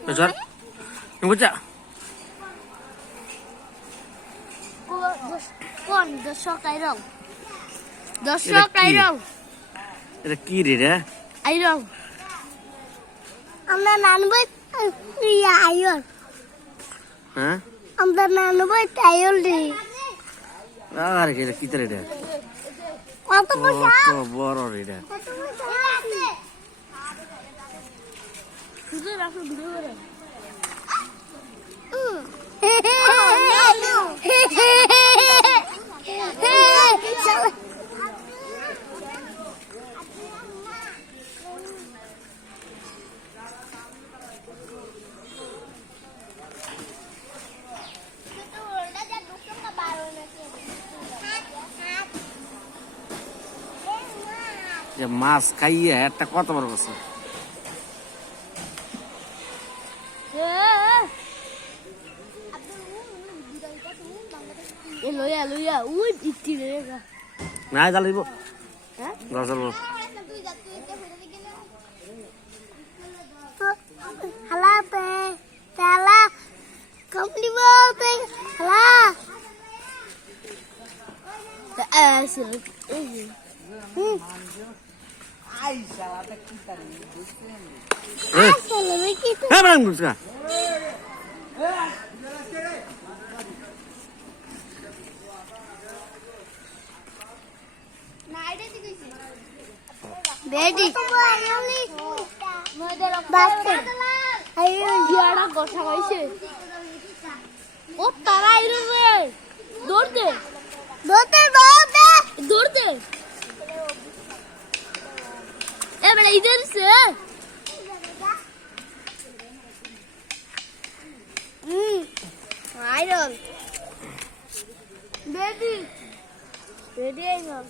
Besar. Yang bocah. কোন দর্শক আইরং দর্শক আইরং এটা কি রে আইরং আমরা নানবই ইয়া আইরং হ্যাঁ আমরা নানবই আইরং রে আর কি কি রে কত বড় রে শুধু রাখো ভিডিও করে যে মাছ খাইয়ে একটা কত বড় আছে লইয়া লইয়া উই ইতি রে না জ্বালিব হ্যাঁ জ্বালব হালা পে তালা কমলি বলতে হালা আসে হ্যাঁ বড় মুসকা বেডি বাচ্চা আইরো জিয়াড়া গোটা হইছে ও তারা আইরো রে দৌড় দে এ বড় ইধর সে আইরন বেডি আইরন